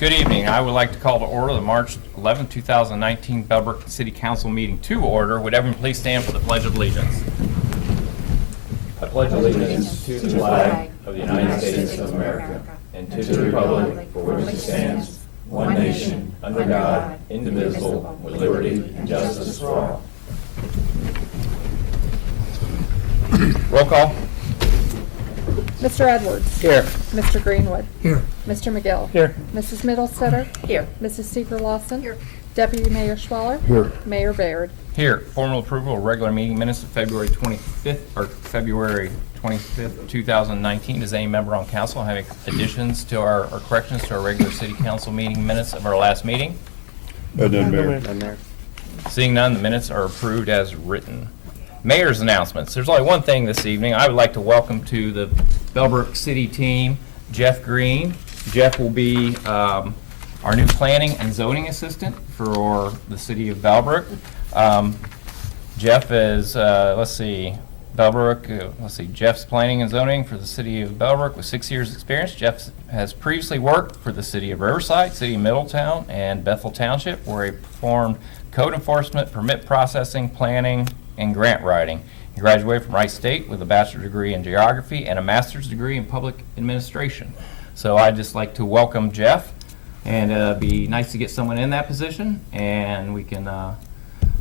Good evening. I would like to call to order the March 11, 2019 Bellbrook City Council meeting to order. Would everyone please stand for the Pledge of Allegiance? I pledge allegiance to the flag of the United States of America and to the republic for which it stands, one nation, under God, indivisible, with liberty and justice for all. Roll call. Mr. Edwards. Here. Mr. Greenwood. Here. Mr. McGill. Here. Mrs. Middlestetter. Here. Mrs. Seeger-Lawson. Here. Deputy Mayor Schweller. Here. Mayor Baird. Here. Formal approval of regular meeting minutes of February 25th, 2019. Does any member on council have any additions to or corrections to our regular city council meeting minutes of our last meeting? None, Mayor. Seeing none, the minutes are approved as written. Mayor's announcements. There's only one thing this evening. I would like to welcome to the Bellbrook City team Jeff Green. Jeff will be our new planning and zoning assistant for the city of Bellbrook. Jeff is, Jeff's planning and zoning for the city of Bellbrook with 6 years experience. Jeff has previously worked for the city of Riverside, city of Middletown, and Bethel Township, where he performed code enforcement, permit processing, planning, and grant writing. He graduated from Wright State with a bachelor's degree in geography and a master's degree in public administration. So I'd just like to welcome Jeff, and it'd be nice to get someone in that position, and we can, I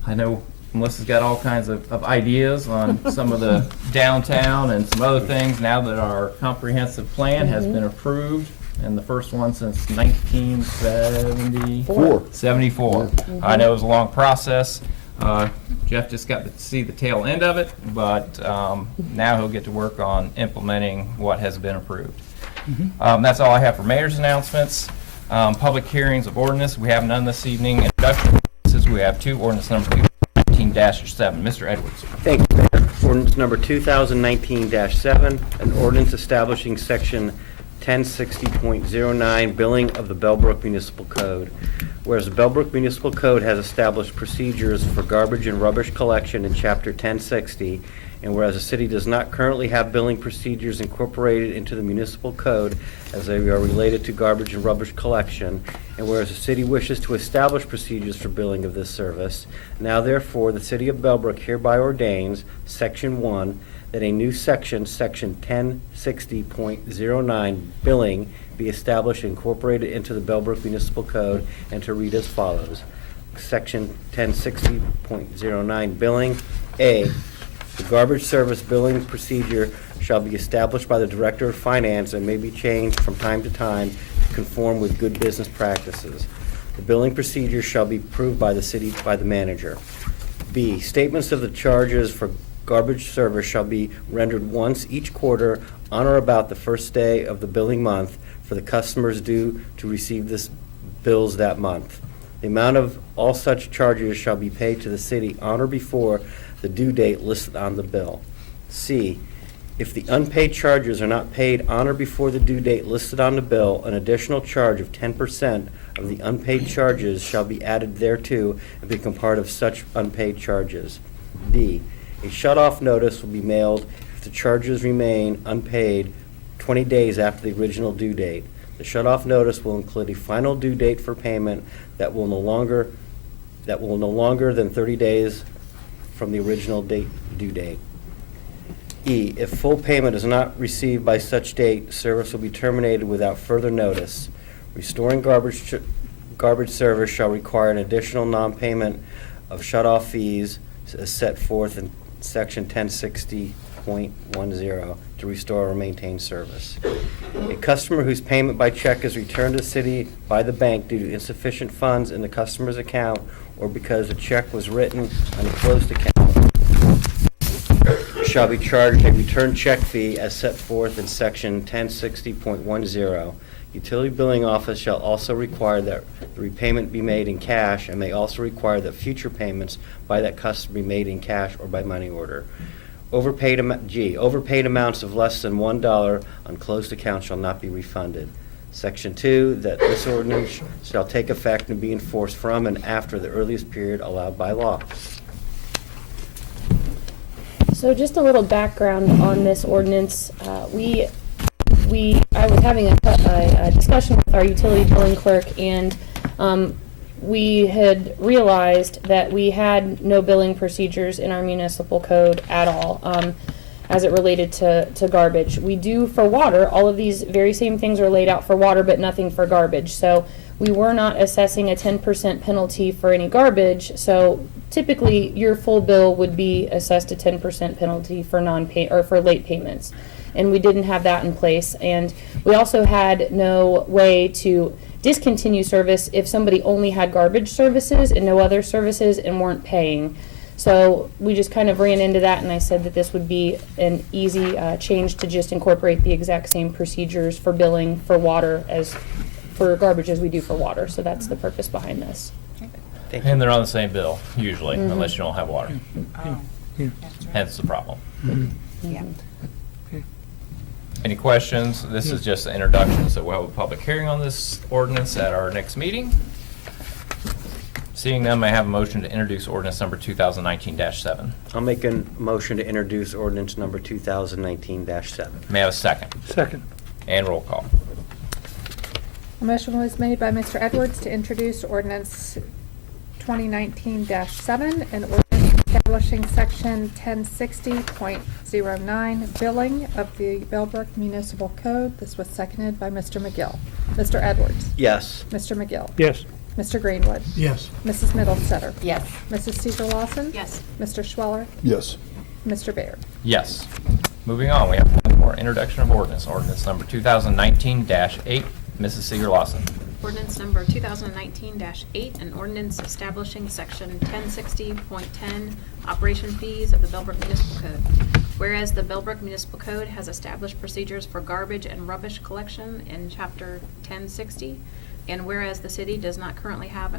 know Melissa's got all kinds of ideas on some of the downtown and some other things now that our comprehensive plan has been approved, and the first one since 1974. I know it was a long process. Jeff just got to see the tail end of it, but now he'll get to work on implementing what has been approved. That's all I have for mayor's announcements. Public hearings of ordinance, we have none this evening. Introduction ordinances, we have two. Ordinance number 2019-7. Mr. Edwards. Thank you, Mayor. Ordinance number 2019-7, an ordinance establishing section 1060.09, billing of the Bellbrook Municipal Code. Whereas the Bellbrook Municipal Code has established procedures for garbage and rubbish collection in Chapter 1060, and whereas the city does not currently have billing procedures incorporated into the municipal code as they are related to garbage and rubbish collection, and whereas the city wishes to establish procedures for billing of this service, now therefore the city of Bellbrook hereby ordains, Section 1, that a new section, Section 1060.09, billing, be established and incorporated into the Bellbrook Municipal Code, and to read as follows. Section 1060.09, billing. A, the garbage service billing procedure shall be established by the Director of Finance and may be changed from time to time to conform with good business practices. The billing procedure shall be approved by the city by the manager. B, statements of the charges for garbage service shall be rendered once each quarter on or about the first day of the billing month for the customers due to receive this bills that month. The amount of all such charges shall be paid to the city on or before the due date listed on the bill. C, if the unpaid charges are not paid on or before the due date listed on the bill, an additional charge of 10% of the unpaid charges shall be added thereto and become part of such unpaid charges. D, a shut-off notice will be mailed if the charges remain unpaid 20 days after the original due date. The shut-off notice will include a final due date for payment that will no longer than 30 days from the original due date. E, if full payment is not received by such date, service will be terminated without further notice. Restoring garbage service shall require an additional non-payment of shut-off fees as set forth in Section 1060.10 to restore or maintain service. A customer whose payment by check is returned to the city by the bank due to insufficient funds in the customer's account or because a check was written on a closed account shall be charged a return check fee as set forth in Section 1060.10. Utility billing office shall also require that the repayment be made in cash and may also require that future payments by that customer be made in cash or by money order. Overpaid amounts of less than $1 on closed accounts shall not be refunded. Section 2, that this ordinance shall take effect and be enforced from and after the earliest period allowed by law. So just a little background on this ordinance. We I was having a discussion with our utility billing clerk, and we had realized that we had no billing procedures in our municipal code at all, as it related to garbage. We do for water. All of these very same things are laid out for water, but nothing for garbage. So we were not assessing a 10% penalty for any garbage. So typically, your full bill would be assessed a 10% penalty for non-pay or for late payments, and we didn't have that in place. And we also had no way to discontinue service if somebody only had garbage services and no other services and weren't paying. So we just kind of ran into that, and I said that this would be an easy change to just incorporate the exact same procedures for billing for water as for garbage as we do for water. So that's the purpose behind this. Thank you. And they're on the same bill, usually, unless you don't have water. Hence the problem. Yeah. Any questions? This is just the introduction, so we'll have a public hearing on this ordinance at our next meeting. Seeing none, may I have a motion to introduce ordinance number 2019-7? I'll make a motion to introduce ordinance number 2019-7. May I have a second? Second. And roll call. A motion was made by Mr. Edwards to introduce ordinance 2019-7, an ordinance establishing section 1060.09 billing of the Bellbrook Municipal Code. This was seconded by Mr. McGill. Mr. Edwards. Yes. Mr. McGill. Yes. Mr. Greenwood. Yes. Mrs. Middlestetter. Yes. Mrs. Seeger Lawson. Yes. Mr. Schweller. Yes. Mr. Baird. Yes. Moving on, we have one more introduction of ordinance, ordinance number 2019-8. Mrs. Seeger Lawson. Ordinance number 2019-8, an ordinance establishing section 1060.10 operation fees of the Bellbrook Municipal Code. Whereas the Bellbrook Municipal Code has established procedures for garbage and rubbish collection in chapter 1060, and whereas the city does not currently have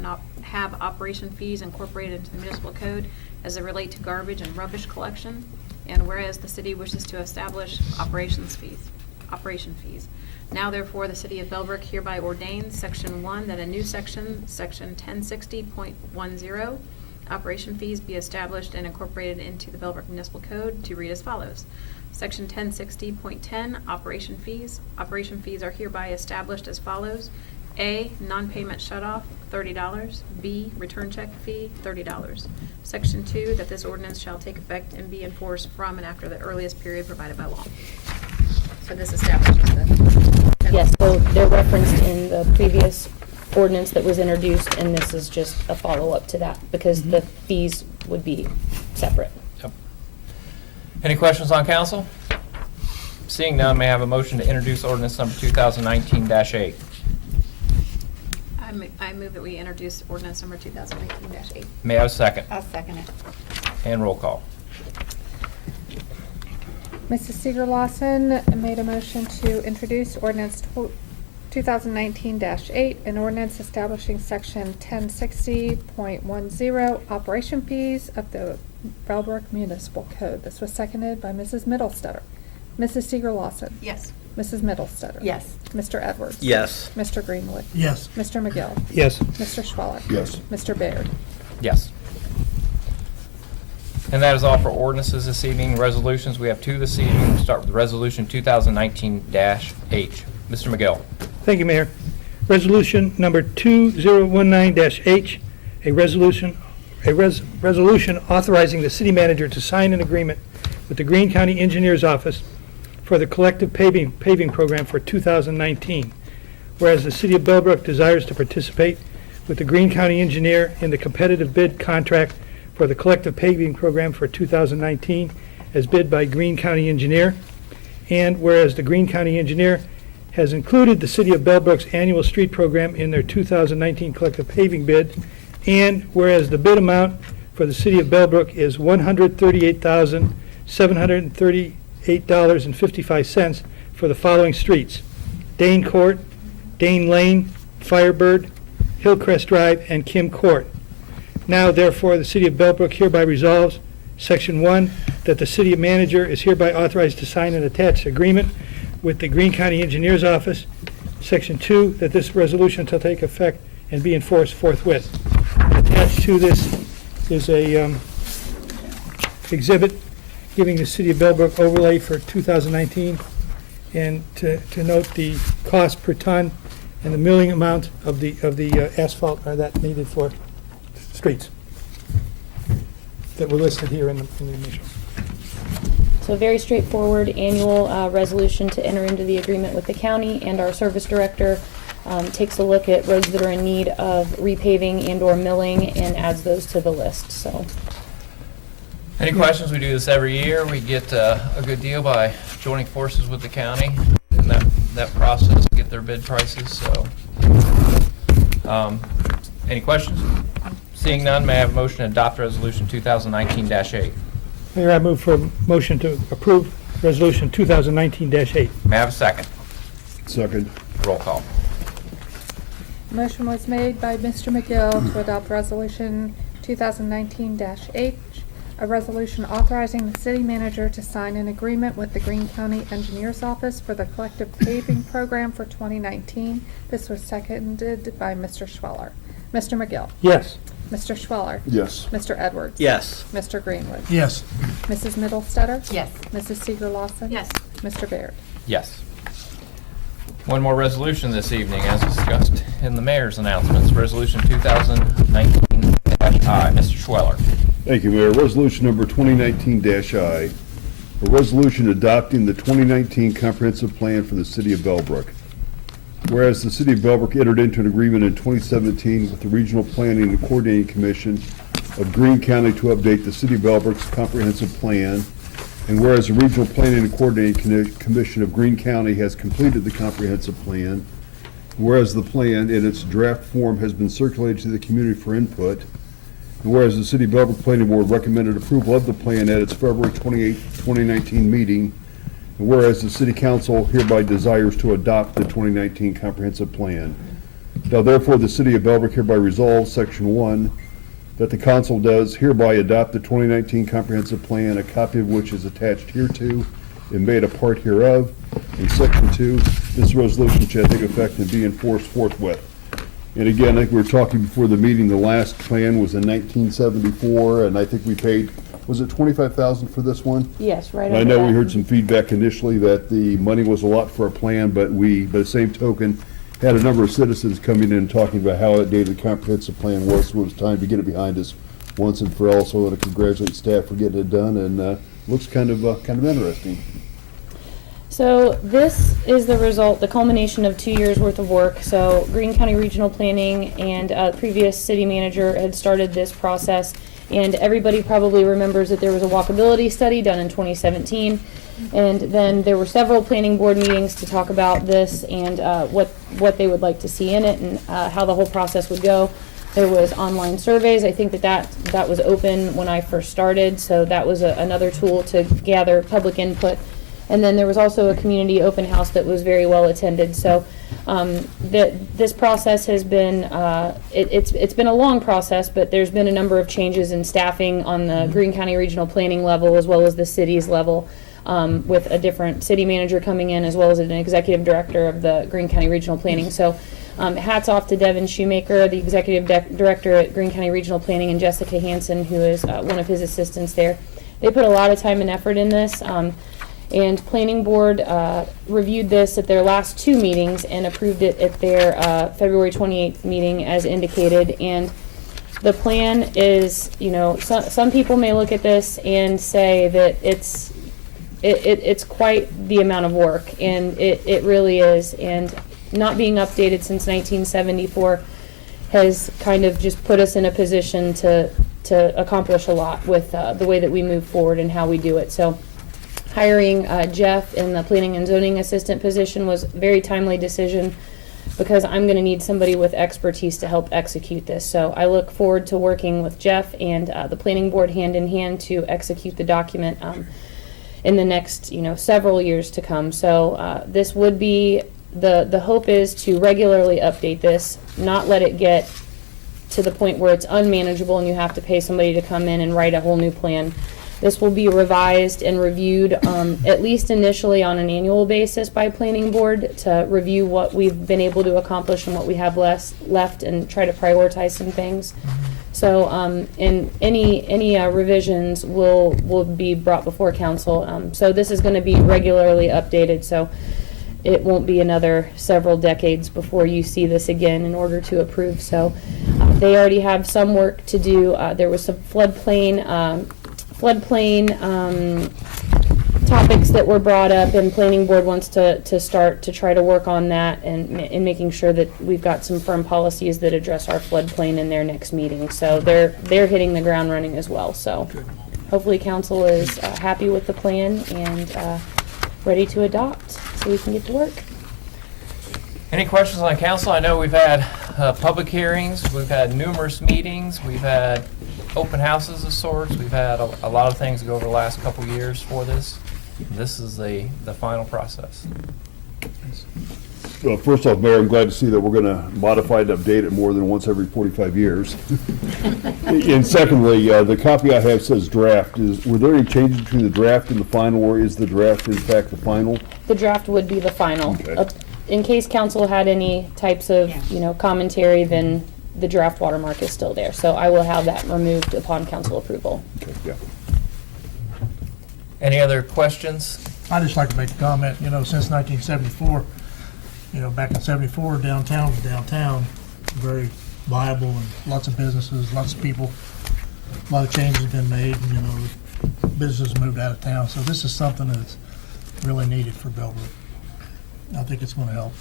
operation fees incorporated into the municipal code as they relate to garbage and rubbish collection, and whereas the city wishes to establish operation fees. Now therefore, the city of Bellbrook hereby ordains section 1 that a new section 1060.10, operation fees be established and incorporated into the Bellbrook Municipal Code to read as follows. Section 1060.10, operation fees. Operation fees are hereby established as follows. A, non-payment shutoff, $30. B, return check fee, $30. Section 2, that this ordinance shall take effect and be enforced from and after the earliest period provided by law. So this establishes the... Yes, so they're referenced in the previous ordinance that was introduced, and this is just a follow-up to that, because the fees would be separate. Yep. Any questions on council? Seeing none, may I have a motion to introduce ordinance number 2019-8? I move that we introduce ordinance number 2019-8. May I have a second? I'll second it. And roll call. Mrs. Seeger Lawson made a motion to introduce ordinance 2019-8, an ordinance establishing section 1060.10 operation fees of the Bellbrook Municipal Code. This was seconded by Mrs. Middlestetter. Mrs. Seeger Lawson. Yes. Mrs. Middlestetter. Yes. Mr. Edwards. Yes. Mr. Greenwood. Yes. Mr. McGill. Yes. Mr. Schweller. Yes. Mr. Baird. Yes. And that is all for ordinances this evening. Resolutions, we have two this evening. We'll start with Resolution 2019-H. Mr. McGill. Thank you, Mayor. Resolution number 2019-H, a resolution authorizing the city manager to sign an agreement with the Greene County Engineers Office for the collective paving program for 2019. Whereas the city of Bellbrook desires to participate with the Greene County engineer in the competitive bid contract for the collective paving program for 2019 as bid by Greene County Engineer. And whereas the Greene County Engineer has included the city of Bellbrook's annual street program in their 2019 collective paving bid. And whereas the bid amount for the city of Bellbrook is $138,738.55 for the following streets: Dane Court, Dane Lane, Firebird, Hillcrest Drive, and Kim Court. Now, therefore, the city of Bellbrook hereby resolves, Section 1, that the city manager is hereby authorized to sign an attached agreement with the Greene County Engineers Office. Section 2, that this resolution shall take effect and be enforced forthwith. Attached to this is a exhibit giving the city of Bellbrook overlay for 2019 and to note the cost per ton and the milling amount of the asphalt that needed for streets that were listed here in the initial. So very straightforward annual resolution to enter into the agreement with the county, and our service director takes a look at roads that are in need of repaving and/or milling and adds those to the list. So Any questions? We do this every year. We get a good deal by joining forces with the county in that process, get their bid prices, so. Any questions? Seeing none, may I have a motion to adopt resolution 2019-8? Mayor, I move for a motion to approve Resolution 2019-8. May I have a second? Second. Roll call. Motion was made by Mr. McGill to adopt Resolution 2019-H, a resolution authorizing the city manager to sign an agreement with the Greene County Engineers Office for the collective paving program for 2019. This was seconded by Mr. Schweller. Mr. McGill. Yes. Mr. Schweller. Yes. Mr. Edwards. Yes. Mr. Greenwood. Yes. Mrs. Middlestetter. Yes. Mrs. Seeger Lawson. Yes. Mr. Baird. Yes. One more resolution this evening, as discussed in the mayor's announcements. Resolution 2019-I. Mr. Schweller. Thank you, Mayor. Resolution number 2019-I, a resolution adopting the 2019 comprehensive plan for the city of Bellbrook. Whereas the city of Bellbrook entered into an agreement in 2017 with the Regional Planning and Coordinating Commission of Greene County to update the city of Bellbrook's comprehensive plan, and whereas the Regional Planning and Coordinating Commission of Greene County has completed the comprehensive plan, whereas the plan in its draft form has been circulated to the community for input, and whereas the City of Bellbrook Planning Board recommended approval of the plan at its February 28, 2019 meeting, and whereas the City Council hereby desires to adopt the 2019 comprehensive plan. Now therefore, the City of Bellbrook hereby resolves, Section 1, that the council does hereby adopt the 2019 comprehensive plan, a copy of which is attached hereto and made a part hereof. In Section 2, this resolution shall take effect and be enforced forthwith. And again, I think we were talking before the meeting, the last plan was in 1974, and I think we paid, was it $25,000 for this one? yes, right And I under know that. we heard some feedback initially that the money was a lot for a plan, but we, by the same token, had a number of citizens coming in and talking about how outdated the comprehensive plan was, so it was time to get it behind us once and for all. So I want to congratulate staff for getting it done, and looks kind of interesting. So this is the result, the culmination of 2 years worth of work. So Greene County Regional Planning and the previous city manager had started this process, and everybody probably remembers that there was a walkability study done in 2017, and then there were several planning board meetings to talk about this and what they would like to see in it and how the whole process would go. There was online surveys. I think that was open when I first started, so that was another tool to gather public input. And then there was also a community open house that was very well attended. So this process has been, it's been a long process, but there's been a number of changes in staffing on the Greene County Regional Planning level as well as the city's level, with a different city manager coming in as well as an executive director of the Greene County Regional Planning. So hats off to Devin Shoemaker, the executive director at Greene County Regional Planning, and Jessica Hansen, who is one of his assistants there. They put a lot of time and effort in this. And Planning Board reviewed this at their last two meetings and approved it at their February 28th meeting as indicated. And the plan is, you know, some people may look at this and say that it's quite the amount of work, and it really is. And not being updated since 1974 has kind of just put us in a position to accomplish a lot with the way that we move forward and how we do it. So hiring Jeff in the planning and zoning assistant position was a very timely decision because I'm going to need somebody with expertise to help execute this. So I look forward to working with Jeff and the planning board hand in hand to execute the document in the next, several years to come. So this would be, the hope is to regularly update this, not let it get to the point where it's unmanageable and you have to pay somebody to come in and write a whole new plan. This will be revised and reviewed, at least initially on an annual basis by Planning Board to review what we've been able to accomplish and what we have left and try to prioritize some things. So and any revisions will be brought before council. So this is going to be regularly updated. So it won't be another several decades before you see this again in order to approve. So they already have some work to do. There was some floodplain topics that were brought up, and planning board wants to start to try to work on that and in making sure that we've got some firm policies that address our floodplain in their next meeting. So they're hitting the ground running as well. So hopefully council is happy with the plan and ready to adopt so we can get to work. Any questions on council? I know we've had public hearings, we've had numerous meetings, we've had open houses of sorts, we've had a lot of things go over the last couple years for this. This is the final process. Well, first off, Mayor, I'm glad to see that we're going to modify and update it more than once every 45 years. And secondly, the copy I have says draft. Were there any changes between the draft and the final, or is the draft in fact the final? The draft would be the final. Okay. In case council had any types of, commentary, then the draft watermark is still there. So I will have that removed upon council approval. Okay, yeah. Any other questions? I'd just like to make a comment, since 1974, back in 74, downtown was downtown, very viable and lots of businesses, lots of people, a lot of changes have been made, and, businesses moved out of town. So this is something that's really needed for Bellbrook. I think it's going to help.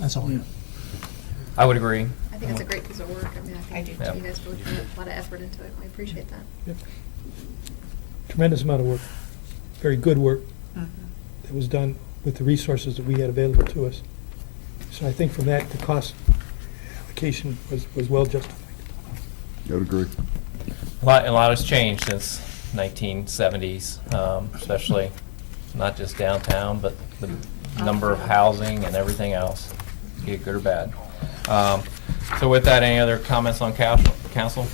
That's all I have. I would agree. I think it's a great piece of work. I mean, I think Yeah. you guys really put a lot of effort into it. I appreciate that. Tremendous amount of work, very good work that was done with the resources that we had available to us. So I think from that, the cost allocation was well justified. I would agree. A lot has changed since 1970s, especially not just downtown, but the number of housing and everything else, be it good or bad. So with that, any other comments on council?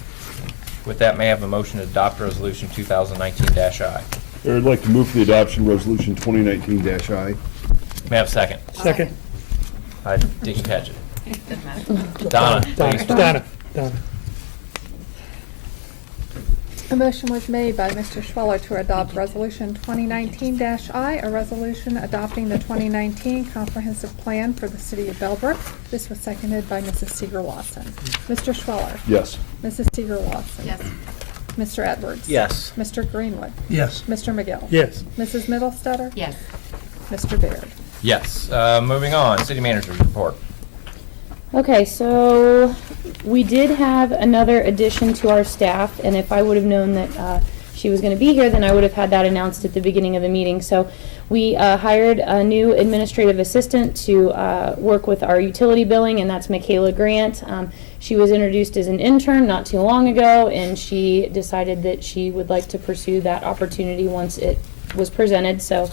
With that, may I have a motion to adopt resolution 2019-I? Mayor, I'd like to move for the adoption of resolution 2019-I. May I have a second? Second. I didn't catch it. Donna, please. Donna. A motion was made by Mr. Schweller to adopt Resolution 2019-I, a resolution adopting the 2019 Comprehensive Plan for the City of Bellbrook. This was seconded by Mrs. Seeger-Watson. Mr. Schweller. Yes. Mrs. Seeger-Watson. Yes. Mr. Edwards. Yes. Mr. Greenwood. Yes. Mr. McGill. Yes. Mrs. Middlestetter. Yes. Mr. Baird. Yes. Moving on, city manager's report. Okay, so we did have another addition to our staff, and if I would have known that she was going to be here, then I would have had that announced at the beginning of the meeting. So we hired a new administrative assistant to work with our utility billing, and that's Michaela Grant. She was introduced as an intern not too long ago, and she decided that she would like to pursue that opportunity once it was presented. So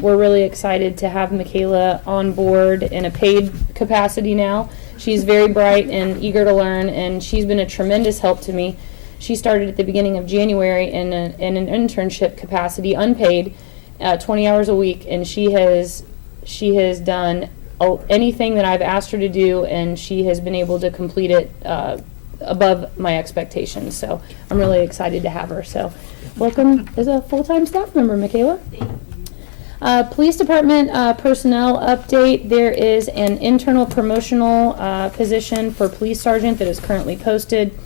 we're really excited to have Michaela on board in a paid capacity now. She's very bright and eager to learn, and she's been a tremendous help to me. She started at the beginning of January in an internship capacity, unpaid, 20 hours a week, and she has done anything that I've asked her to do, and she has been able to complete it above my expectations. So I'm really excited to have her. So welcome as a full-time staff member, Michaela. Police Department personnel update. There is an internal promotional position for police sergeant that is currently posted,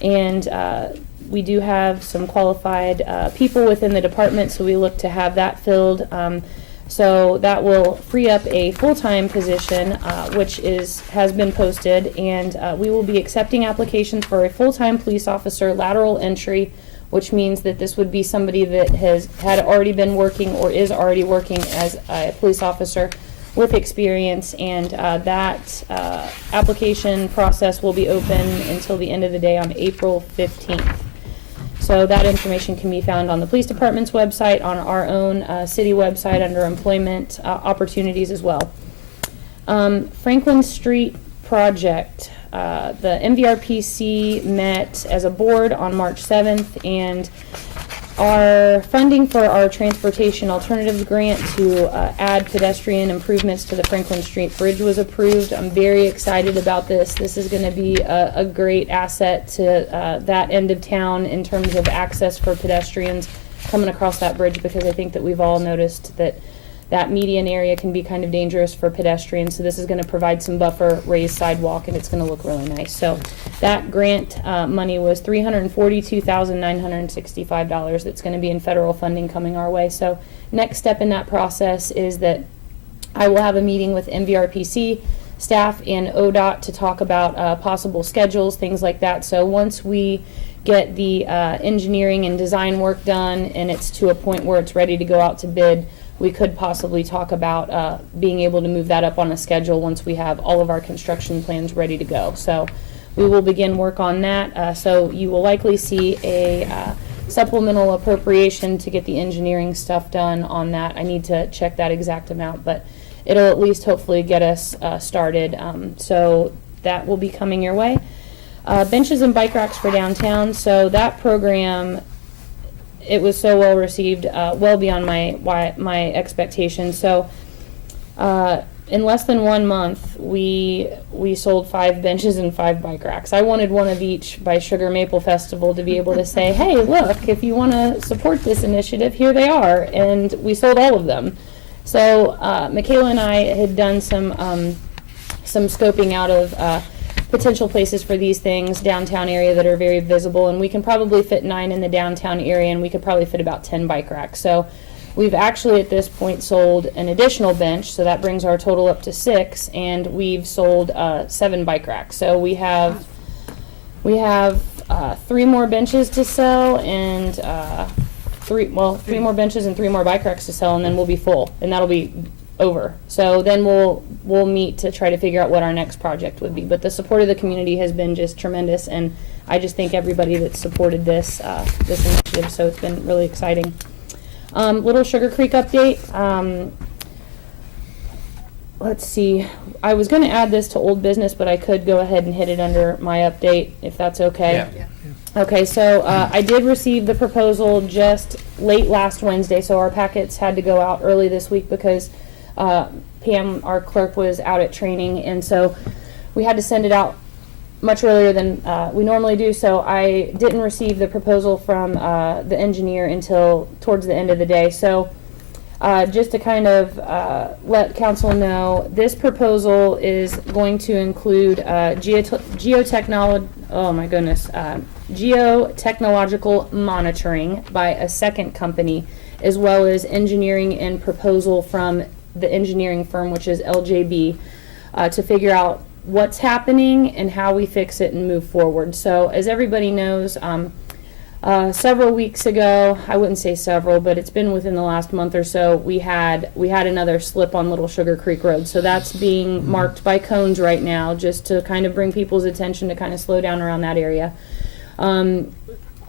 and we do have some qualified people within the department, so we look to have that filled. So that will free up a full-time position, which has been posted, and we will be accepting applications for a full-time police officer lateral entry, which means that this would be somebody that had already been working or is already working as a police officer with experience, and that application process will be open until the end of the day on April 15th. So that information can be found on the police department's website, on our own city website under employment opportunities as well. Franklin Street project. The MVRPC met as a board on March 7th, and our funding for our transportation alternatives grant to add pedestrian improvements to the Franklin Street Bridge was approved. I'm very excited about this. This is going to be a great asset to that end of town in terms of access for pedestrians coming across that bridge, because I think that we've all noticed that that median area can be kind of dangerous for pedestrians, so this is gonna provide some buffer, raised sidewalk, and it's gonna look really nice. So that grant money was $342,965 that's gonna be in federal funding coming our way. So next step in that process is that I will have a meeting with MVRPC staff and ODOT to talk about possible schedules, things like that. So once we get the engineering and design work done and it's to a point where it's ready to go out to bid, we could possibly talk about being able to move that up on a schedule once we have all of our construction plans ready to go. So we will begin work on that. So you will likely see a supplemental appropriation to get the engineering stuff done on that. I need to check that exact amount, but it'll at least hopefully get us started. So that will be coming your way. Benches and bike racks for downtown. So that program, it was so well received, well beyond my expectations. So in less than 1 month, we sold 5 benches and 5 bike racks. I wanted one of each by Sugar Maple Festival to be able to say, hey, look, if you want to support this initiative, here they are. And we sold all of them. So Michaela and I had done some scoping out of potential places for these things, downtown area that are very visible, and we can probably fit 9 in the downtown area, and we could probably fit about 10 bike racks. So we've actually at this point sold an additional bench, so that brings our total up to 6, and we've sold 7 bike racks. So we have 3 more benches to sell, and 3 more benches and 3 more bike racks to sell, and then we'll be full, and that'll be over. So then we'll meet to try to figure out what our next project would be. But the support of the community has been just tremendous, and I just thank everybody that supported this initiative. So it's been really exciting. Little Sugar Creek update. Let's see. I was going to add this to old business, but I could go ahead and hit it under my update if that's okay. Yeah. Okay, so I did receive the proposal just late last Wednesday, so our packets had to go out early this week because Pam, our clerk, was out at training, and so we had to send it out much earlier than we normally do. So I didn't receive the proposal from the engineer until towards the end of the day. So just to kind of let council know, this proposal is going to include geotechnological monitoring by a second company, as well as engineering and proposal from the engineering firm, which is LJB, to figure out what's happening and how we fix it and move forward. So as everybody knows, several weeks ago, I wouldn't say several, but it's been within the last month or so, we had another slip on Little Sugar Creek Road. So that's being marked by cones right now, just to kind of bring people's attention to kind of slow down around that area.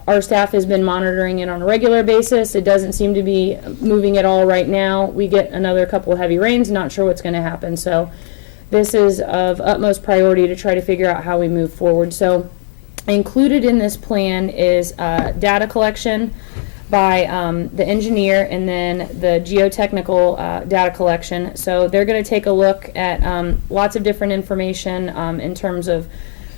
Our staff has been monitoring it on a regular basis. It doesn't seem to be moving at all right now. We get another couple of heavy rains, not sure what's going to happen. So this is of utmost priority to try to figure out how we move forward. So included in this plan is data collection by the engineer and then the geotechnical data collection. So they're going to take a look at lots of different information in terms of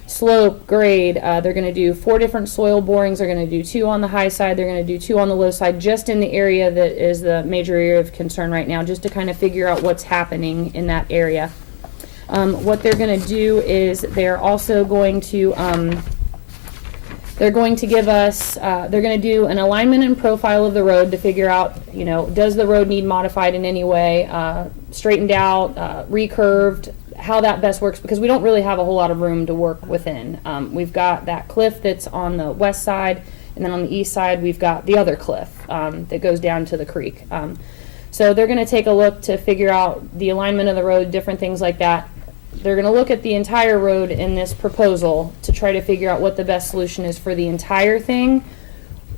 slope, grade. They're going to do 4 different soil borings. They're going to do 2 on the high side. They're going to do 2 on the low side, just in the area that is the major area of concern right now, just to kind of figure out what's happening in that area. What they're going to do is they're also going to they're going to give us, they're going to do an alignment and profile of the road to figure out, does the road need modified in any way, straightened out, recurved, how that best works, because we don't really have a whole lot of room to work within. We've got that cliff that's on the west side, and then on the east side we've got the other cliff that goes down to the creek. So they're going to take a look to figure out the alignment of the road, different things like that. They're going to look at the entire road in this proposal to try to figure out what the best solution is for the entire thing,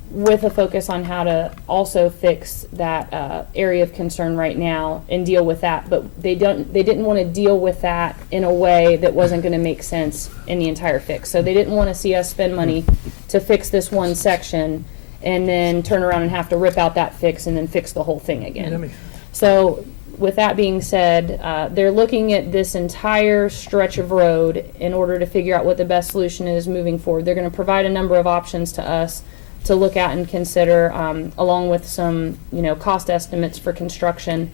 with a focus on how to also fix that area of concern right now and deal with that. But they didn't want to deal with that in a way that wasn't going to make sense in the entire fix. So they didn't want to see us spend money to fix this one section and then turn around and have to rip out that fix and then fix the whole thing again. So with that being said, they're looking at this entire stretch of road in order to figure out what the best solution is moving forward. They're going to provide a number of options to us to look at and consider, along with some, cost estimates for construction.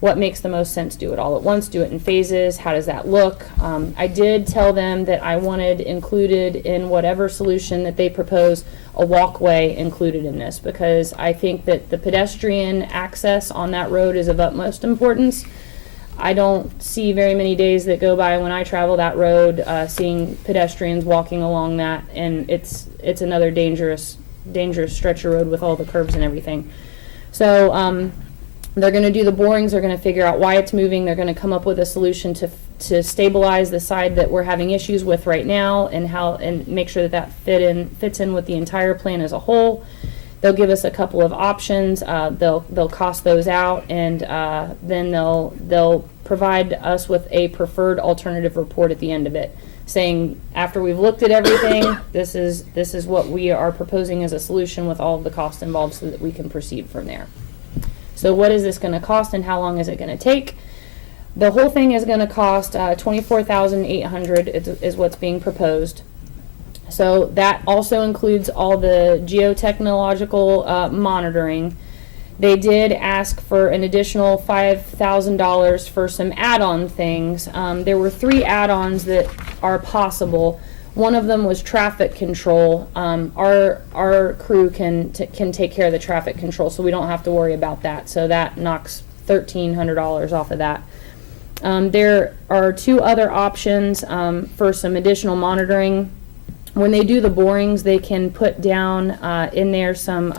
what makes the most sense? Do it all at once, do it in phases, how does that look? I did tell them that I wanted included in whatever solution that they propose, a walkway included in this, because I think that the pedestrian access on that road is of utmost importance. I don't see very many days that go by when I travel that road, seeing pedestrians walking along that, and it's another dangerous stretch of road with all the curves and everything. So, they're going to do the borings, they're going to figure out why it's moving, they're going to come up with a solution to stabilize the side that we're having issues with right now, and make sure that fits in with the entire plan as a whole. They'll give us a couple of options, they'll cost those out, and then they'll provide us with a preferred alternative report at the end of it, saying, after we've looked at everything, this is what we are proposing as a solution with all of the costs involved, so that we can proceed from there. So what is this going to cost, and how long is it going to take? The whole thing is going to cost $24,800 is what's being proposed. So that also includes all the geotechnological monitoring. They did ask for an additional $5,000 for some add-on things. There were 3 add-ons that are possible. One of them was traffic control. Our crew can take care of the traffic control, so we don't have to worry about that. So that knocks $1,300 off of that. There are 2 other options for some additional monitoring. When they do the borings, they can put down in there some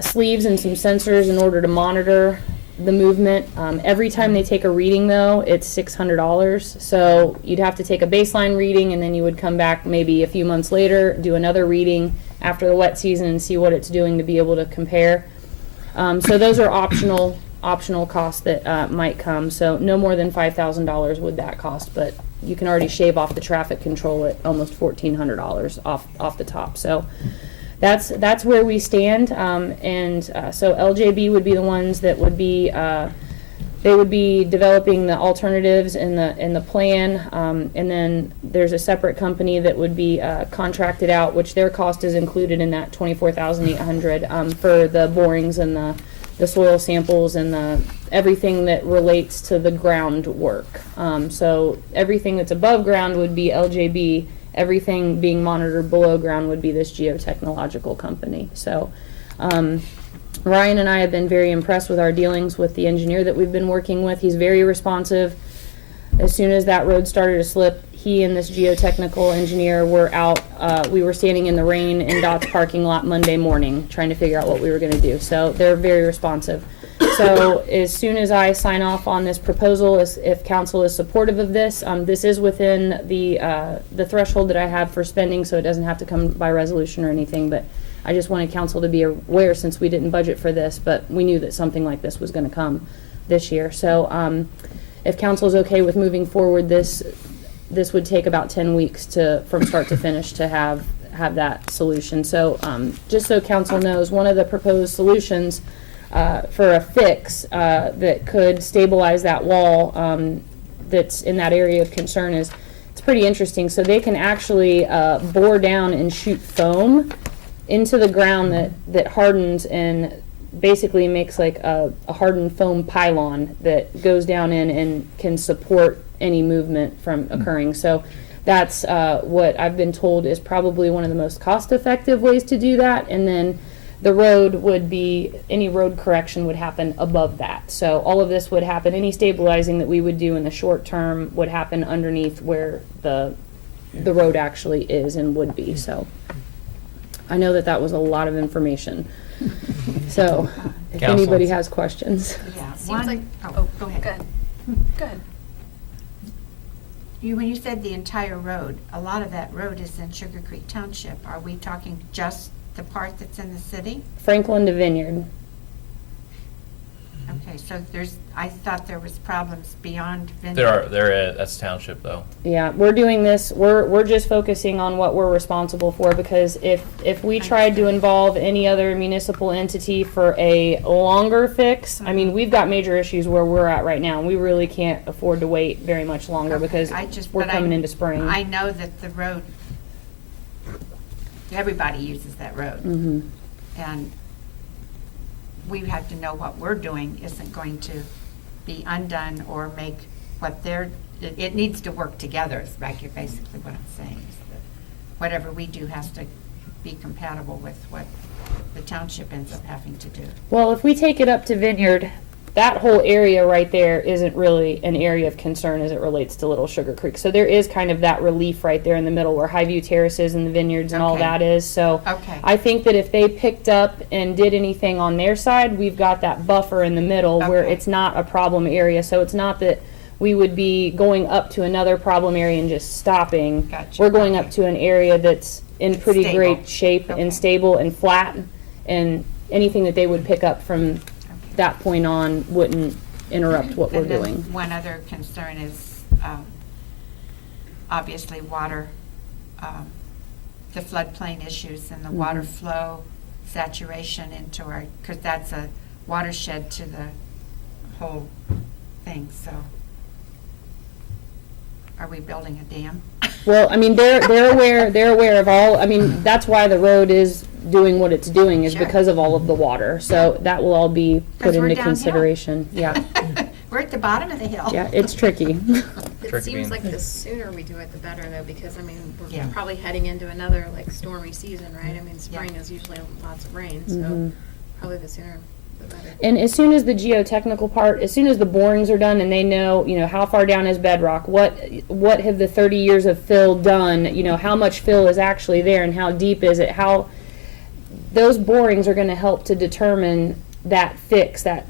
sleeves and some sensors in order to monitor the movement. Every time they take a reading, though, it's $600. So you'd have to take a baseline reading, and then you would come back maybe a few months later, do another reading after the wet season, and see what it's doing to be able to compare. So those are optional costs that might come. So no more than $5,000 would that cost, but you can already shave off the traffic control at almost $1,400 off the top. So that's where we stand, so LJB would be the ones that would be they would be developing the alternatives in the plan, and then there's a separate company that would be contracted out, which their cost is included in that $24,800 for the borings and the soil samples and everything that relates to the groundwork. So everything that's above ground would be LJB. Everything being monitored below ground would be this geotechnological company. So Ryan and I have been very impressed with our dealings with the engineer that we've been working with. He's very responsive. As soon as that road started to slip, he and this geotechnical engineer were out. We were standing in the rain in Dot's parking lot Monday morning trying to figure out what we were going to do. So they're very responsive. So as soon as I sign off on this proposal, if council is supportive of this, this is within the threshold that I have for spending, so it doesn't have to come by resolution or anything. But I just wanted council to be aware, since we didn't budget for this, but we knew that something like this was going to come this year. So if council is okay with moving forward, this would take about 10 weeks from start to finish to have that solution. So just so council knows, one of the proposed solutions for a fix that could stabilize that wall that's in that area of concern it's pretty interesting. So they can actually bore down and shoot foam into the ground that hardens and basically makes like a hardened foam pylon that goes down in and can support any movement from occurring. So that's what I've been told is probably one of the most cost-effective ways to do that. And then the road would be, any road correction would happen above that. So all of this would happen, any stabilizing that we would do in the short term would happen underneath where the road actually is and would be. So I know that was a lot of information. So if Council. anybody has questions. Yeah, Seems like, go ahead. Good. When you said the entire road, a lot of that road is in Sugar Creek Township. Are we talking just the part that's in the city? Franklin to Vineyard. Okay, so I thought there was problems beyond Vineyard. That's township though. Yeah, we're doing this, we're just focusing on what we're responsible for, because if we tried to involve any other municipal entity for a longer fix, I mean, we've got major issues where we're at right now, and we really can't afford to wait very much longer Okay, because we're coming into spring. I know that the road, everybody uses that road. Mm-hmm. And we have to know what we're doing isn't going to be undone or make what they're, it needs to work together, is basically what I'm saying. Is that whatever we do has to be compatible with what the township ends up having to do. Well, if we take it up to Vineyard, that whole area right there isn't really an area of concern as it relates to Little Sugar Creek. So there is kind of that relief right there in the middle where Highview Terrace is and the vineyards and all Okay. that is. So Okay. I think that if they picked up and did anything on their side, we've got that buffer in the middle where Okay. it's not a problem area. So it's not that we would be going up to another problem area and just stopping. Gotcha. We're going up Okay. to an area that's in pretty Stable. great shape Okay. and stable and flat, and anything that they would pick up from that point on wouldn't interrupt what we're And then doing. one other concern is, obviously, water, the floodplain issues and the water Mm-hmm. flow saturation into our, because that's a watershed to the whole thing, so. Are we building a dam? Well, I mean, they're aware of all, I mean, that's why the road is doing what it's doing, is Sure. because of all of the water. So that will all be 'Cause put we're into downhill. consideration. Yeah, We're at the bottom of the hill. yeah, it's tricky. It Tricky seems being- like the sooner we do it, the better though, because I mean, we're Yeah. probably heading into another like stormy season, right? I mean, spring Yeah. is usually lots of rain, so Mhm. probably the sooner the better. And as soon as the geotechnical part, as soon as the borings are done and they know, how far down is bedrock, what have the 30 years of fill done, how much fill is actually there and how deep is it, those borings are going to help to determine that fix, that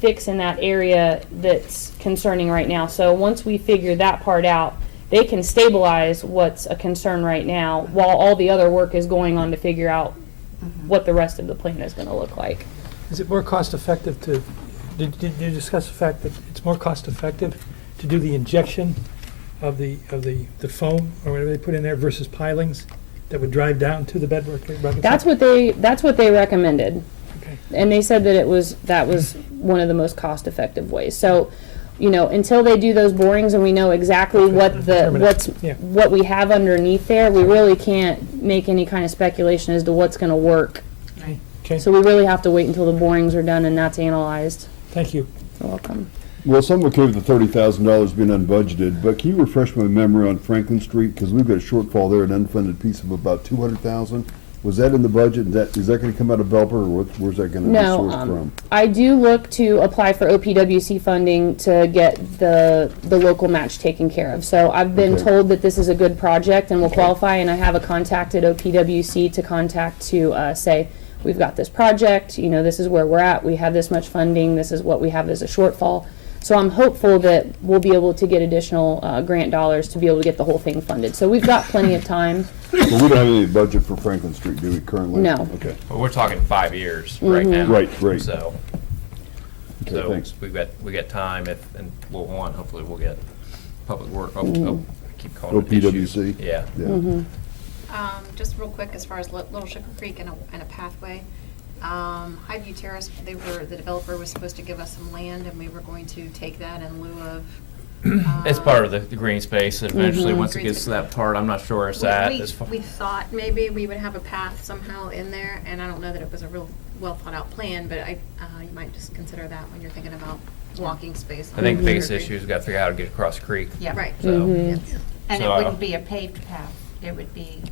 fix in that area that's concerning right now. So once we figure that part out, they can stabilize what's a concern right now while all the other work is going on to figure out what the rest of the plan is going to look like. Is it more cost effective to, did you discuss the fact that it's more cost effective to do the injection of the foam or whatever they put in there versus pilings that would drive down to the bedrock? That's what they recommended. Okay. And they said that that was one of the most cost-effective ways. So, until they do those borings and we know exactly Determine it. Yeah. what we have underneath there, we really can't make any kind of speculation as to what's going to work. Okay, So we really have to wait until the borings are done and that's analyzed. thank you. You're welcome. Well, some okay with the $30,000 being unbudgeted, but can you refresh my memory on Franklin Street? Because we've got a shortfall there, an unfunded piece of about $200,000. Was that in the budget? Is that going to come out of Bellbrook, or where's that going to be No, sourced from? I do look to apply for OPWC funding to get the local match taken care of. So I've been Okay. told that this is a good project and will qualify, and I have a contacted OPWC to contact to say, we've got this project, this is where we're at, we have this much funding, this is what we have as a shortfall. So I'm hopeful that we'll be able to get additional grant dollars to be able to get the whole thing funded. So we've got plenty of time. Well, we don't have any budget for Franklin Street, do we currently? No. Okay. Well, we're talking 5 years right now. Right. So, Okay, thanks. we got time and hopefully we'll get public work, I keep calling it OPWC? issues. Yeah. Yeah. Just real quick, as far as Little Sugar Creek and a pathway, Highview Terrace, the developer was supposed to give us some land, and we were going to take that in lieu of. It's part of the green space, eventually, once it Green gets to space. that part, I'm not sure where it's at. as far- We thought maybe we would have a path somehow in there, and I don't know that it was a real well thought out plan, but you might just consider that when you're thinking about walking space. I think the on biggest Sugar Creek. issue is we gotta figure out how to get across the creek. Yeah. Right. So, And it So, wouldn't be a paved path, it would be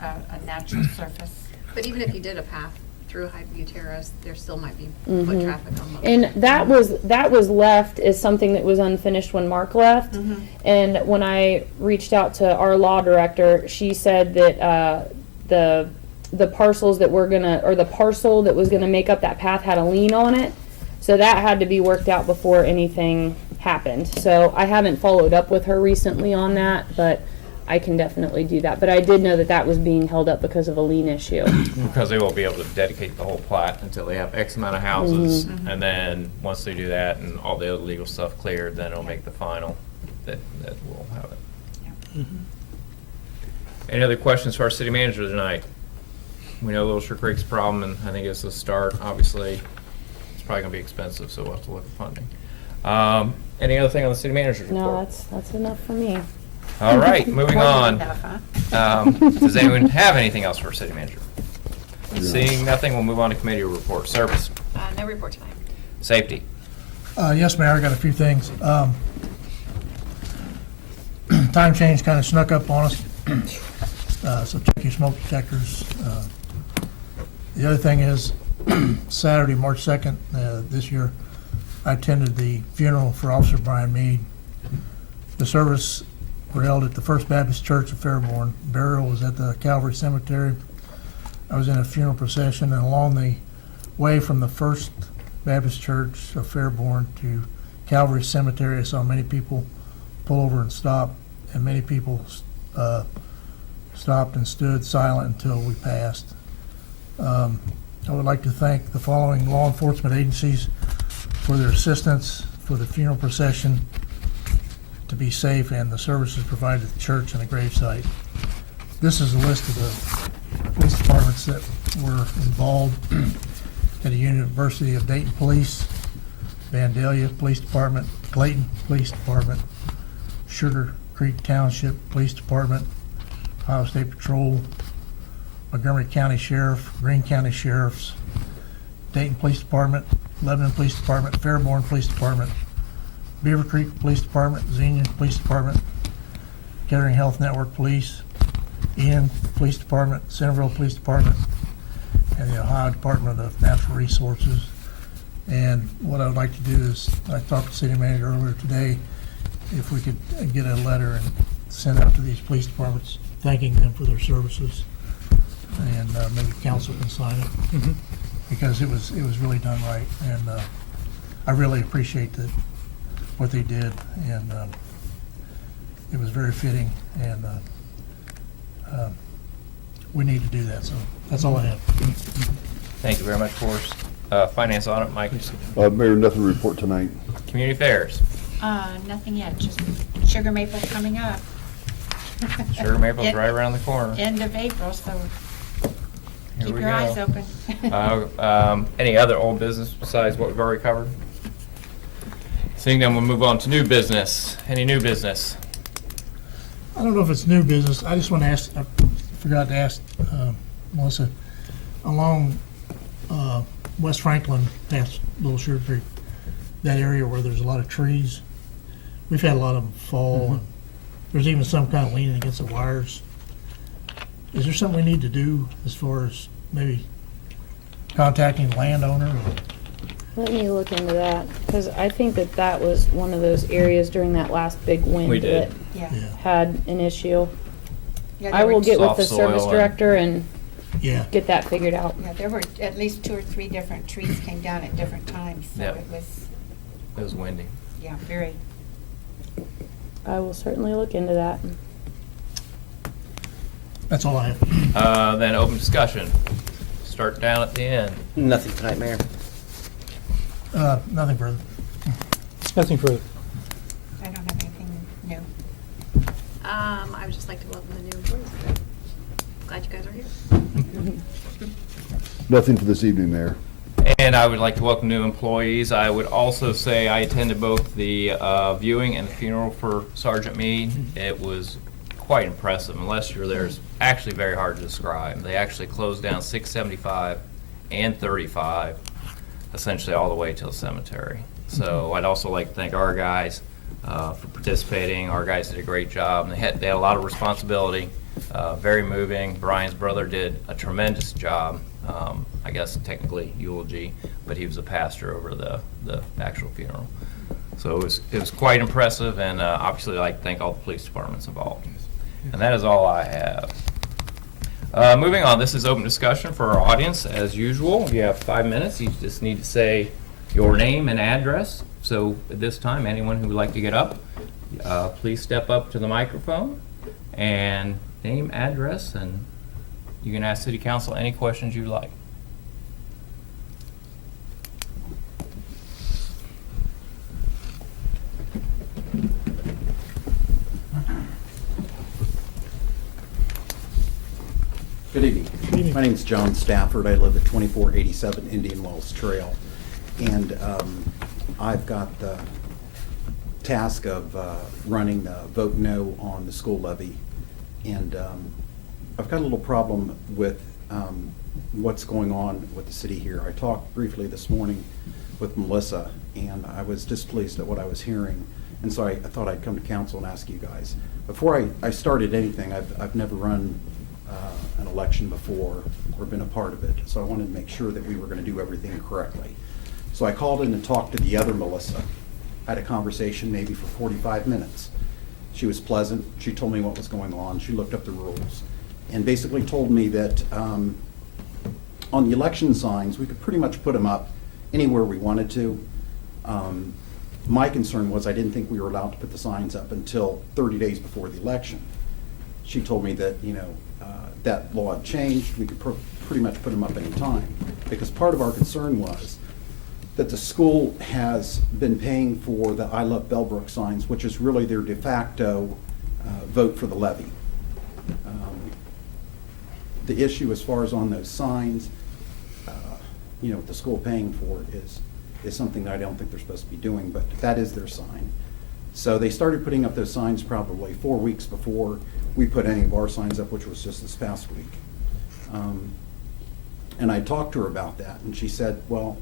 a natural surface. But even if you did a path through Highview Terrace, there still might be foot traffic on those. And that was left as something that was unfinished when Mark left. And when I reached out to our law director, she said that the parcels that the parcel that was gonna make up that path had a lien on it. So that had to be worked out before anything happened. So I haven't followed up with her recently on that, but I can definitely do that. But I did know that was being held up because of a lien issue. because they won't be able to dedicate the whole plat until they have X amount of houses, and then, once they do that and all the other legal stuff cleared, then it'll make the final, that we'll have it. Any other questions for our city manager tonight? We know Little Sugar Creek's a problem, and I think it's a start, obviously. It's probably gonna be expensive, so we'll have to look at funding. Any other thing on the city manager's report? No, that's enough for me. All right, moving More than on. enough, huh? Does anyone have anything else for city manager? Seeing nothing, we'll move on to committee report. Service, No report tonight. safety. Yes, Mayor, I got a few things. Time change kind of snuck up on us, so check your smoke detectors. The other thing is, Saturday, March 2nd, this year, I attended the funeral for Officer Brian Meade. The service were held at the First Baptist Church of Fairborn. Burial was at the Calvary Cemetery. I was in a funeral procession, and along the way from the First Baptist Church of Fairborn to Calvary Cemetery, I saw many people pull over and stop, and many people stopped and stood silent until we passed. I would like to thank the following law enforcement agencies for their assistance for the funeral procession to be safe and the services provided at the church and the gravesite. This is a list of the police departments that were involved at the University of Dayton Police, Vandalia Police Department, Clayton Police Department, Sugar Creek Township Police Department, Ohio State Patrol, Montgomery County Sheriff, Greene County Sheriffs, Dayton Police Department, Lebanon Police Department, Fairborn Police Department, Beaver Creek Police Department, Xenia Police Department, Kettering Health Network Police, Enon Police Department, Centerville Police Department, and the Ohio Department of Natural Resources. And what I would like to do is, I talked to the city manager earlier today, if we could get a letter and send out to these police departments, thanking them for their services, and maybe council can sign it, because it was really done right, and I really appreciate what they did, and it was very fitting, and we need to do that, so that's all I have. Thank you very much, Forrest. Finance audit, Mike. Mayor, nothing to report tonight. Community affairs. Nothing yet, just Sugar Maple's coming up. Sugar Maple's right around the corner. End of April, so Here keep we your eyes go. open. Any other old business besides what we've already covered? Seeing none, we'll move on to new business. Any new business? I don't know if it's new business, I just want to ask, I forgot to ask Melissa, along West Franklin, past Little Sugar Creek, that area where there's a lot of trees, we've had a lot of them fall, and there's even some kind of leaning against the wires. Is there something we need to do as far as maybe contacting the landowner? Let me look into that, because I think that was one of those areas during that last big wind We did. that Yeah. Yeah, had an issue. Yeah, I there will were- get with Soft the service soil and- director and yeah. get that figured out. Yeah, there were at least 2 or 3 different trees came down at different times, so Yep. it was, It was windy. yeah, very. I will certainly look into that. That's all I have. Then open discussion. Start down at the end. Nothing tonight, Mayor. Nothing further. Nothing further. I don't have anything new. I would just like to welcome the new employees. Glad you guys are here. Nothing for this evening, Mayor. And I would like to welcome new employees. I would also say I attended both the viewing and the funeral for Sergeant Meade. It was quite impressive. Unless you're there, it's actually very hard to describe. They actually closed down 675 and 35, essentially all the way to the cemetery. So I'd also like to thank our guys for participating. Our guys did a great job. They had a lot of responsibility, very moving. Brian's brother did a tremendous job. I guess technically eulogy, but he was a pastor over the actual funeral. So it was quite impressive, and obviously I'd like to thank all the police departments involved. And that is all I have. Moving on, this is open discussion for our audience. As usual, you have 5 minutes. You just need to say your name and address. So at this time, anyone who would like to get up, please step up to the microphone and name, address, and you can ask City Council any questions you like. Good evening. My name's John Stafford. I live at 2487 Indian Wells Trail. And I've got the task of running the vote no on the school levy. And I've got a little problem with what's going on with the city here. I talked briefly this morning with Melissa, and I was displeased at what I was hearing. And so I thought I'd come to council and ask you guys. Before I started anything, I've never run an election before or been a part of it. So I wanted to make sure that we were going to do everything correctly. So I called in and talked to the other Melissa. I had a conversation maybe for 45 minutes. She was pleasant. She told me what was going on. She looked up the rules and basically told me that on the election signs, we could pretty much put them up anywhere we wanted to. My concern was I didn't think we were allowed to put the signs up until 30 days before the election. She told me that, that law had changed. We could pretty much put them up any time, because part of our concern was that the school has been paying for the I Love Bellbrook signs, which is really their de facto vote for the levy. The issue as far as on those signs, what the school paying for is something that I don't think they're supposed to be doing, but that is their sign. So they started putting up those signs probably 4 weeks before we put any of our signs up, which was just this past week. And I talked to her about that, and she said, well,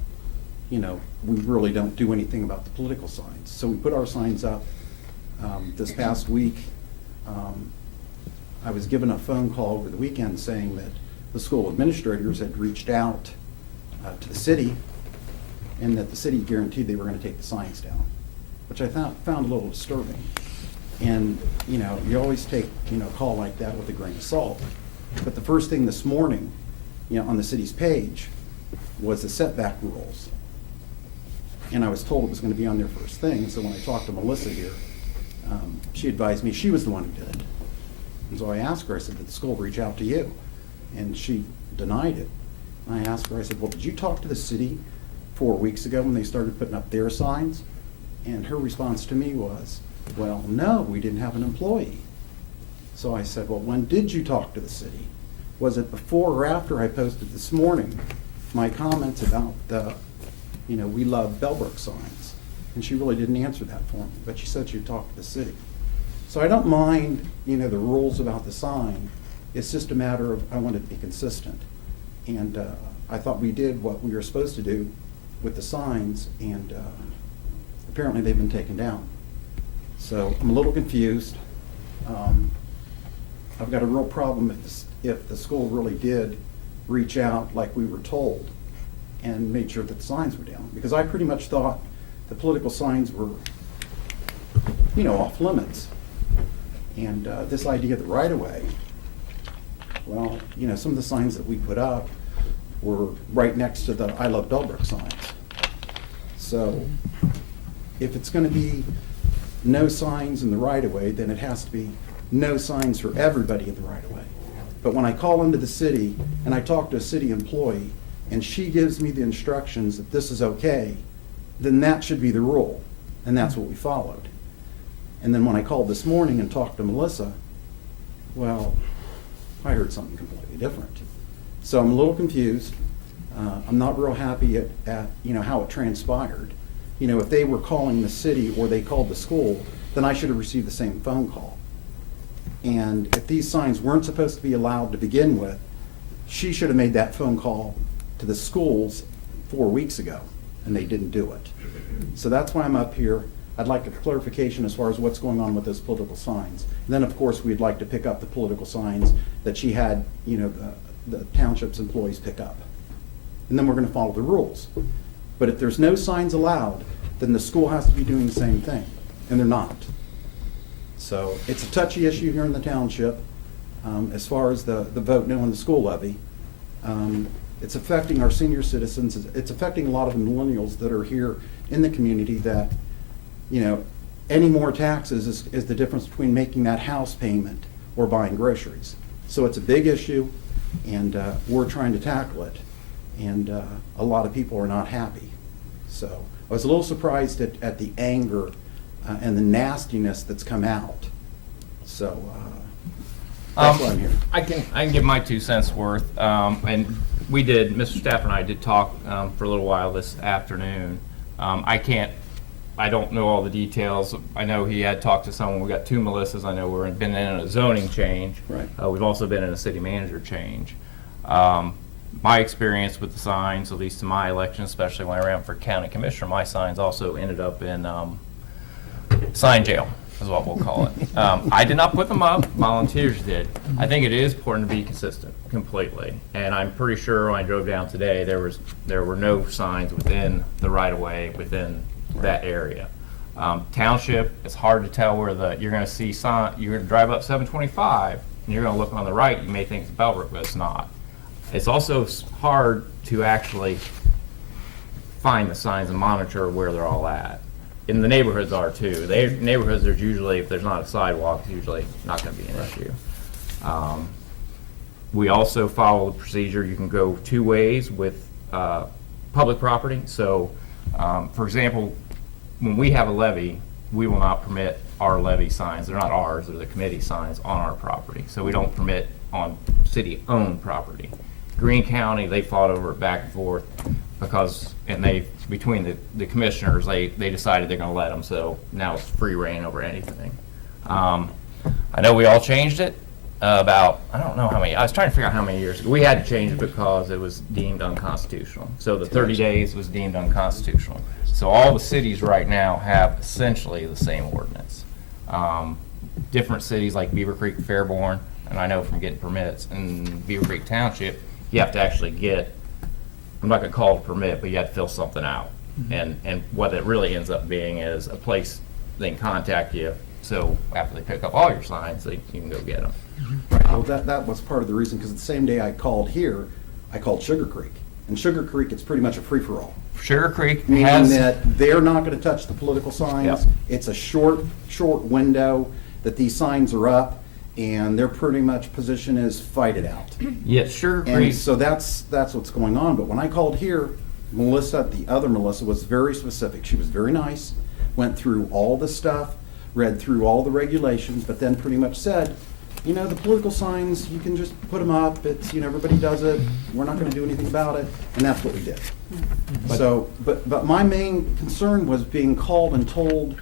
we really don't do anything about the political signs. So we put our signs up this past week. I was given a phone call over the weekend saying that the school administrators had reached out to the city, and that the city guaranteed they were going to take the signs down, which I found a little disturbing. And, you always take, a call like that with a grain of salt. But the first thing this morning, on the city's page was the setback rules. And I was told it was going to be on there first thing, so when I talked to Melissa here, she advised me she was the one who did it. And so I asked her, I said, did the school reach out to you? And she denied it. And I asked her, I said, well, did you talk to the city 4 weeks ago when they started putting up their signs? And her response to me was, well, no, we didn't have an employee. So I said, well, when did you talk to the city? Was it before or after I posted this morning my comments about the, we love Bellbrook signs? And she really didn't answer that for me, but she said she'd talk to the city. So I don't mind, the rules about the sign. It's just a matter of, I want it to be consistent. And I thought we did what we were supposed to do with the signs, and apparently they've been taken down. So I'm a little confused. I've got a real problem if the school really did reach out like we were told and made sure that the signs were down, because I pretty much thought the political signs were, off limits. And this idea of the right-of-way, well, some of the signs that we put up were right next to the I Love Bellbrook signs. So if it's going to be no signs in the right-of-way, then it has to be no signs for everybody in the right-of-way. But when I call into the city and I talk to a city employee and she gives me the instructions that this is okay, then that should be the rule, and that's what we followed. And then when I called this morning and talked to Melissa, well, I heard something completely different. So I'm a little confused. I'm not real happy at how it transpired. If they were calling the city or they called the school, then I should have received the same phone call. And if these signs weren't supposed to be allowed to begin with, she should have made that phone call to the schools 4 weeks ago, and they didn't do it. So that's why I'm up here. I'd like a clarification as far as what's going on with those political signs. And then, of course, we'd like to pick up the political signs that she had, the township's employees pick up. And then we're going to follow the rules. But if there's no signs allowed, then the school has to be doing the same thing, and they're not. So it's a touchy issue here in the township as far as the vote no on the school levy. It's affecting our senior citizens. It's affecting a lot of the millennials that are here in the community that, any more taxes is the difference between making that house payment or buying groceries. So it's a big issue, and we're trying to tackle it. And a lot of people are not happy. So I was a little surprised at the anger and the nastiness that's come out. So that's why I'm here. I can give my 2 cents worth. And Mr. Staff and I did talk for a little while this afternoon. I don't know all the details. I know he had talked to someone. We got 2 Melissas. I know been in a zoning change. Right. We've also been in a city manager change. My experience with the signs, at least in my election, especially when I ran for county commissioner, my signs also ended up in sign jail, is what we'll call it. I did not put them up, volunteers did. I think it is important to be consistent completely. And I'm pretty sure when I drove down today, there were no signs within the right-of-way within that area. Township, it's hard to tell where you're gonna see you're gonna drive up 725, and you're gonna look on the right, you may think it's Bellbrook, but it's not. It's also hard to actually find the signs and monitor where they're all at. And the neighborhoods are too. Neighborhoods, there's usually, if there's not a sidewalk, it's usually not gonna be an issue. We also follow the procedure, you can go two ways with public property. So, for example, when we have a levy, we will not permit our levy signs, they're not ours, they're the committee signs on our property. So we don't permit on city-owned property. Greene County, they fought over it back and forth because, between the commissioners, they decided they're gonna let them, so now it's free reign over anything. I know we all changed it about, I don't know how many, I was trying to figure out how many years ago. We had to change it because it was deemed unconstitutional. So the 30 days was deemed unconstitutional. So all the cities right now have essentially the same ordinance. Different cities like Beaver Creek, Fairborn, and I know from getting permits, in Beaver Creek Township, you have to actually get, I'm not gonna call it a permit, but you have to fill something out. And what it really ends up being is a place they can contact you, so after they pick up all your signs, you can go get them. Right, well, that was part of the reason, because the same day I called here, I called Sugar Creek. And Sugar Creek, it's pretty much a free-for-all. Sugar Creek Meaning has, that they're not gonna touch the political signs. Yep. It's a short window that these signs are up, and their pretty much position is fight it out. yes, Sugar Creek, And so that's what's going on. But when I called here, Melissa, the other Melissa, was very specific. She was very nice, went through all the stuff, read through all the regulations, but then pretty much said, the political signs, you can just put them up. It's, everybody does it. We're not gonna do anything about it. And that's what we did. So, but my main concern was being called and told,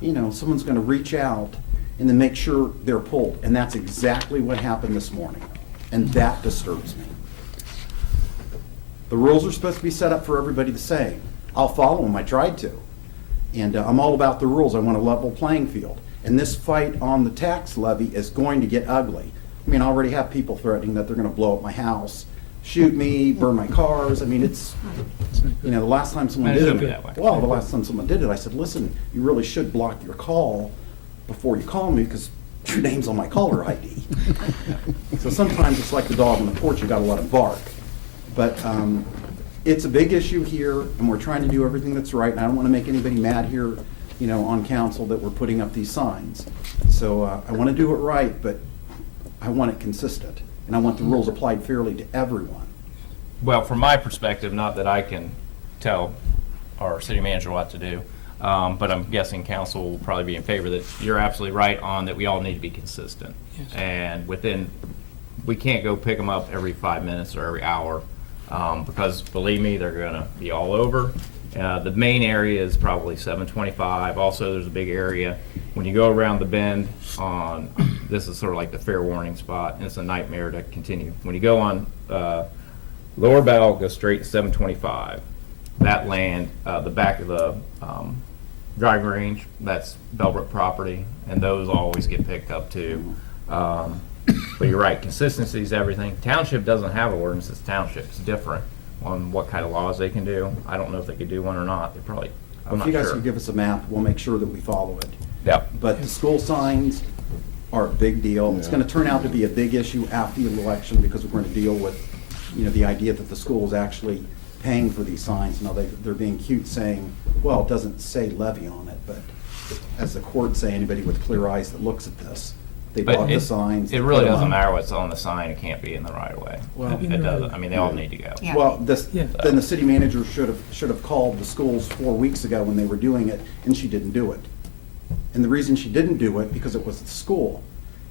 someone's gonna reach out and then make sure they're pulled. And that's exactly what happened this morning. And that disturbs me. The rules are supposed to be set up for everybody the same. I'll follow them, I tried to. And I'm all about the rules, I want a level playing field. And this fight on the tax levy is going to get ugly. I mean, I already have people threatening that they're gonna blow up my house, shoot me, burn my cars. I mean, it's, the last time someone It did shouldn't be it, that way. well, the last time someone did it, I said, listen, you really should block your call before you call me, because your name's on my caller ID. So sometimes it's like the dog on the porch, you gotta let him bark. But it's a big issue here, and we're trying to do everything that's right, and I don't wanna make anybody mad here, on council that we're putting up these signs. So I wanna do it right, but I want it consistent, and I want the rules applied fairly to everyone. well, from my perspective, not that I can tell our city manager what to do, but I'm guessing council will probably be in favor that you're absolutely right on that we all need to be consistent. And we can't go pick them up every 5 minutes or every hour, because believe me, they're gonna be all over. The main area is probably 725. Also, there's a big area. When you go around the bend this is sort of like the fair warning spot, and it's a nightmare to continue. When you go on Lower Bell, go straight to 725. That land, the back of the driving range, that's Bellbrook property, and those always get picked up too. But you're right, consistency is everything. Township doesn't have an ordinance, it's township, it's different on what kind of laws they can do. I don't know if they could do one or not, they probably, I'm If not you guys sure. could give us a map, we'll make sure that we follow it. Yep. But the school signs are a big deal. It's gonna turn out to be a big issue after the election, because we're gonna deal with, the idea that the school is actually paying for these signs. Now, they're being cute saying, well, it doesn't say levy on it, but as the court say, anybody with clear eyes that looks at this, they But bought the signs. it they really put 'em doesn't up. matter what's on the sign, it can't be in the right of way. Well- It doesn't, I mean, they all need to go. Yeah. Well, Yeah. then the city manager should have called the schools 4 weeks ago when they were doing it, and she didn't do it. And the reason she didn't do it, because it was the school.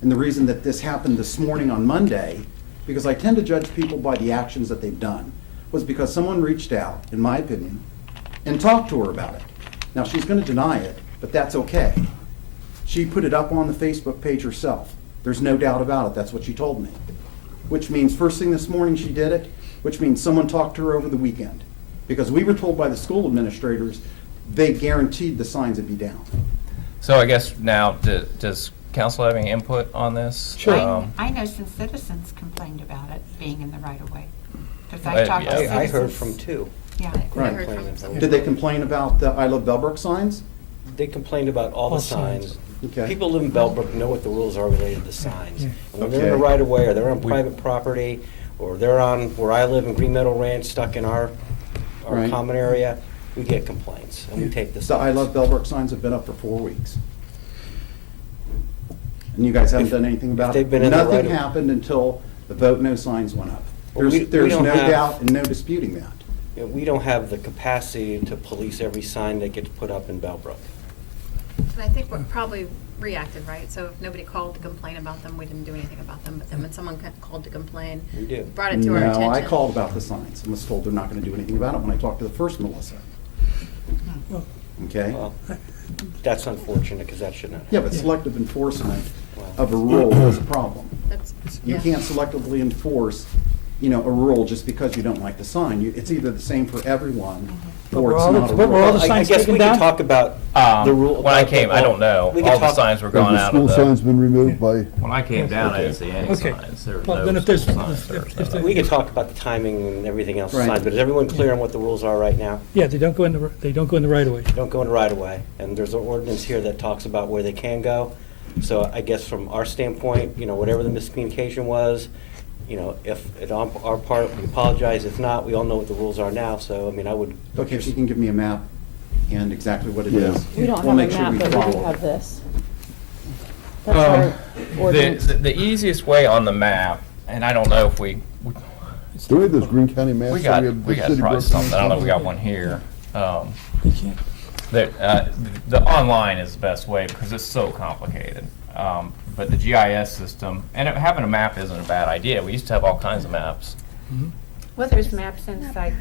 And the reason that this happened this morning on Monday, because I tend to judge people by the actions that they've done, was because someone reached out, in my opinion, and talked to her about it. Now, she's gonna deny it, but that's okay. She put it up on the Facebook page herself. There's no doubt about it, that's what she told me. Which means first thing this morning she did it, which means someone talked to her over the weekend. Because we were told by the school administrators, they guaranteed the signs would be down. So I guess now, does council have any input on this? Sure. I know some citizens complained about it being in the right of way. Because Right, I talked to yeah. citizens. I heard from two. Yeah. Right. heard from some. Did they complain about the I Love Bellbrook signs? They complained about all All the signs. signs. Okay. People live in Bellbrook know what the rules are related to signs. Yeah. And when they're in the Okay. right of way, or they're on private property, or they're on where I live in Green Meadow Ranch, stuck in our Right. common area, we get complaints, and we take this. The I Love Bellbrook signs have been up for 4 weeks. And you guys haven't done anything about it? they've been in the right Nothing of- happened until the vote no signs went up. Well, we There's don't no have- doubt and no disputing that. You know, we don't have the capacity to police every sign that gets put up in Bellbrook. And I think we're probably reacted, right? So if nobody called to complain about them, we didn't do anything about them. But then when someone called to complain, We do. brought it to our attention. No, I called about the signs and was told they're not gonna do anything about it when I talked to the first Melissa. Okay? Well, that's unfortunate, because that shouldn't have. Yeah, but selective enforcement of a rule is a problem. That's, You yeah. can't selectively enforce, a rule just because you don't like the sign. It's either the same for everyone, But or we're it's all- not a but we're all rule. the I signs guess taken we down? could talk about the rule. When I came, I don't know. We could All the talk- signs were Have gone the out school of signs the, been removed by? when I came down, I didn't see any Okay. signs. There was Well, no then if there's- school signs there, if so. the- We could talk about the timing and everything else, Right. signs, but is everyone clear on what the rules are right now? Yeah, they don't go in the right of way. Don't go in right of way, and there's an ordinance here that talks about where they can go. So I guess from our standpoint, whatever the miscommunication was, if it's on our part, we apologize. If not, we all know what the rules are now, so, I would. Okay, if you can give me a map and exactly what it Yeah. is. We don't we'll have a make sure map, we but we do follow it. have this. That's our ordinance. The easiest way on the map, and I don't know if we Do we have those Green County maps? we that got have we the got city probably broken something. I don't know if we got down? one here. You can't. The online is the best way because it's so complicated. But the GIS system, and having a map isn't a bad idea. We used to have all kinds of maps. Well, there's maps inside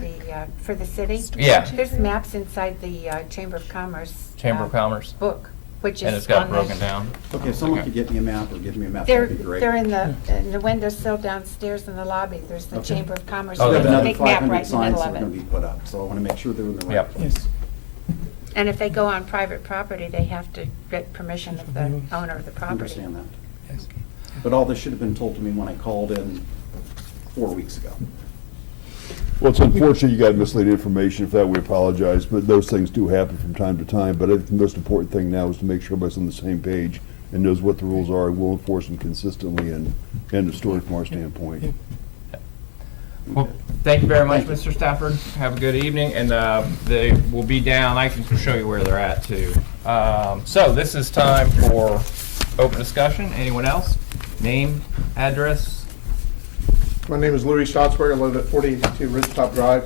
for the city. Yeah. There's maps inside the Chamber of Commerce. Chamber of Commerce, Book, which is and it's got on the- broken down. Okay, if someone Okay. could get me a map or give me a map, They're, that'd be great. they're in the windowsill downstairs in the lobby. There's the Okay. Chamber of Commerce. Oh, We with have they're a another big map 500 right in the signs middle that of are gonna it. be put up, so I wanna make sure they're in the right Yep. place. And if they go on private property, they have to get permission of the owner of the I property. understand that. Yes. But all this should have been told to me when I called in 4 weeks ago. Well, it's unfortunate you got misleading information. If that, we apologize, but those things do happen from time to time. But I think the most important thing now is to make sure everybody's on the same page and knows what the rules are, and will enforce them consistently, and end of story from our standpoint. Well, thank you very much, Mr. Stafford. Have a good evening, and they will be down. I can show you where they're at too. So this is time for open discussion. Anyone else? Name, address. My name is Louis Schatzberg. I live at 4082 Ridgetop Drive.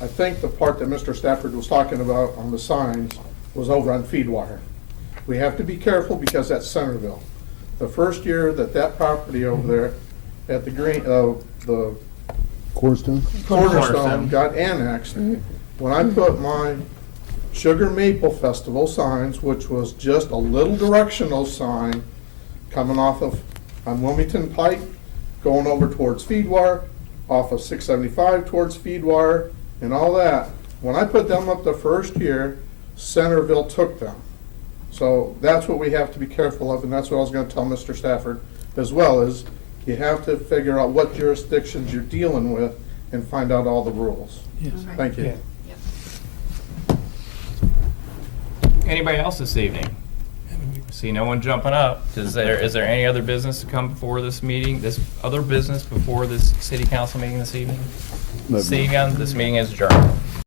I think the part that Mr. Stafford was talking about on the signs was over on Feedwater. We have to be careful because that's Centerville. The first year that property over there at the the Cornerstone? Cornerstone got annexed, when I put my Sugar Maple Festival signs, which was just a little directional sign coming off of, on Wilmington Pike, going over towards Feedwire, off of 675 towards Feedwire, and all that. When I put them up the first year, Centerville took them. So that's what we have to be careful of, and that's what I was gonna tell Mr. Stafford as well, is you have to figure out what jurisdictions you're dealing with and find out all the rules. Yes. Thank you. Yep. Anybody else this evening? See no one jumping up. Is there any other business to come before this meeting, this other business before this city council meeting this evening? No. Seeing none, this meeting is adjourned.